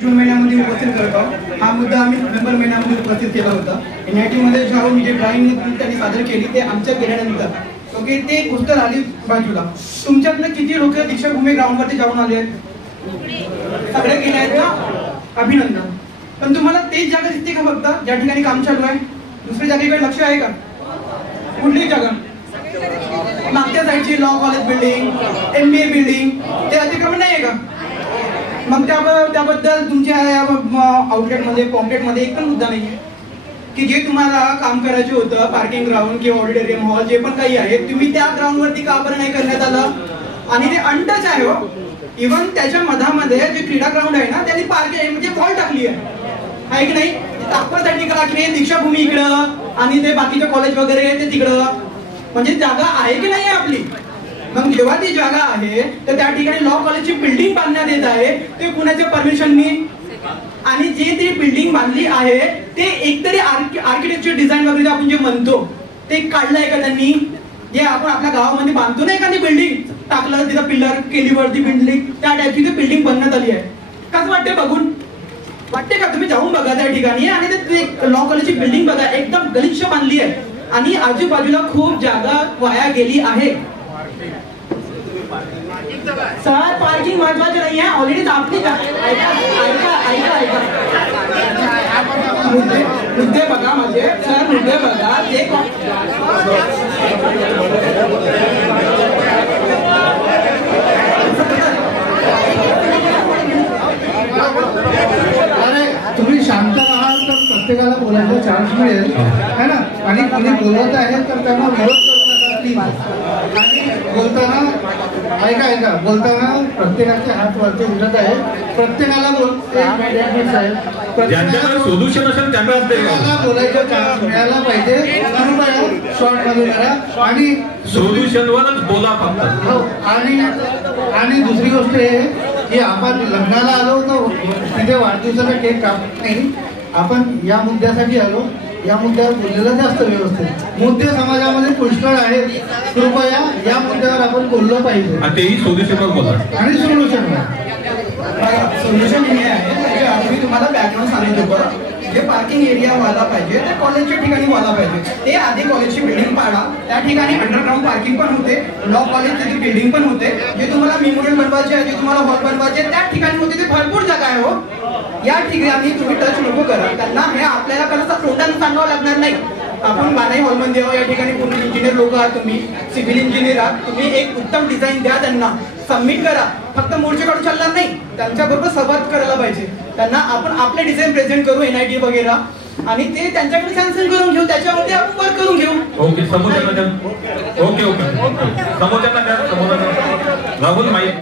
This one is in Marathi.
जून महिन्यामध्ये उपस्थित करत आहोत। हा मुद्दा आम्ही नोव्हेंबर महिन्यामध्ये उपस्थित केला होता। NIT मध्ये जाऊन जे ड्रॉइंग त्यांनी सादर केली ते आमच्या गेल्यानंतर ओके ते पुस्तक आली बाजूला। तुमच्यातनं किती लोक दीक्षाभूमी ग्राउंडवरती जाऊन आले आहेत? सगळे गेले आहेत का? अभिनंदन। पण तुम्हाला तेच जागा दिसते का फक्त ज्या ठिकाणी काम चालू आहे? दुसऱ्या जागेकडे लक्ष आहे का? कुठली जागा? मागच्या साईडची law college building, MBA building ते अतिक्रमण नाही आहे का? मग त्याबद्दल तुमच्या आउटलेटमध्ये पॉम्पलेटमध्ये एक पण मुद्दा नाही आहे की जे तुम्हाला काम करायचं होतं पार्किंग ग्राउंड किंवा ऑडिटोरियम हॉल जे पण काही आहे तुम्ही त्या ग्राउंडवरती का बरं नाही करण्यात आलं? आणि ते अनटच आहे हो। इव्हन त्याच्या मधामध्ये जे क्रीडा ग्राउंड आहे ना त्यांनी पार्किंग म्हणजे वॉल टाकली आहे की नाही? तात्पुरती टाकली आहे, दीक्षाभूमी इकडं आणि ते बाकीचे कॉलेज वगैरे ते तिकडं, म्हणजे जागा आहे की नाही आपली? मग जेव्हा ती जागा आहे तर त्या ठिकाणी लॉ कॉलेजची बिल्डिंग बांधण्यात येत आहे ते कुणाच्या परमिशननी? आणि जे ती बिल्डिंग बांधली आहे ते एकतरी आर्किटेक्चर डिझाईन वगैरे आपण जे म्हणतो ते काढलंय का त्यांनी? जे आपण आपल्या गावामध्ये बांधतो ना एखादी बिल्डिंग टाकलं तिथं पिलर केली वरती बिल्डिंग त्या टाईपची ती बिल्डिंग बनण्यात आली आहे। कसं वाटते बघून? वाटते का? तुम्ही जाऊन बघा त्या ठिकाणी आणि ते लॉ कॉलेजची बिल्डिंग बघा एकदम गलिच्छ बांधली आहे आणि आजूबाजूला खूप जागा वाया गेली आहे। सर पार्किंग महत्वाचं नाही आहे, ऑलरेडी आपली मुद्दे बघा माझे सर, मुद्दे बघा ते तुम्ही शांत राहाल तर प्रत्येकाला बोलायला चान्स मिळेल है ना। आणि कोणी बोलत आहे तर त्यांना विरोध करू नका प्लीज। आणि ऐका बोलताना प्रत्येकाचे हात वरती उठत आहे, प्रत्येकाला सोल्युशन असेल त्यांना बोलायचा चान्स मिळाला पाहिजे। कृपया शॉर्ट मध्ये करा आणि सोल्युशनवरच बोला फक्त। हो आणि दुसरी गोष्ट आहे की आपण लग्नाला आलो तर तिथे वाढदिवसाचा केक कापत नाही, आपण या मुद्द्यासाठी आलो, या मुद्द्यावर बोललेलं जास्त व्यवस्थित। मुद्दे समाजामध्ये पुष्कळ आहेत, कृपया या मुद्द्यावर आपण बोललं पाहिजे तेही सोल्युशनवर बोला आणि सोल्युशन हे आहे मी तुम्हाला बॅकग्राऊंड सांगितलं जे पार्किंग एरिया व्हायला पाहिजे ते कॉलेजच्या ठिकाणी व्हायला पाहिजे। ते आधी कॉलेजची बिल्डिंग पाडा, त्या ठिकाणी अंडरग्राऊंड पार्किंग पण होते, लॉ कॉलेजची बिल्डिंग पण होते, जे तुम्हाला मेमोरियल बनवायचे आहे जे तुम्हाला हॉल बनवायचे त्या ठिकाणी होते ते भरपूर जागा आहे हो। या ठिकाणी तुम्ही टच नको करा त्यांना, हे आपल्याला कसं तोंडाने सांगावं लागणार नाही। आपण बानाई हॉलमध्ये आहोत, या ठिकाणी पूर्ण इंजिनियर लोक आहात, तुम्ही सिव्हिल इंजिनियर आहात, तुम्ही एक उत्तम डिझाईन द्या त्यांना, सबमिट करा। फक्त मोर्चे काढून चालणार नाही, त्यांच्याबरोबर संवाद करायला पाहिजे त्यांना। आपण आपले डिझाईन प्रेझेंट करू NIT वगैरे आणि ते त्यांच्याकडे सँक्शन करून घेऊ, त्याच्यावरती आपण वर्क करून घेऊ। ओके समोरच्या ओके समोरच्या राहुल माईक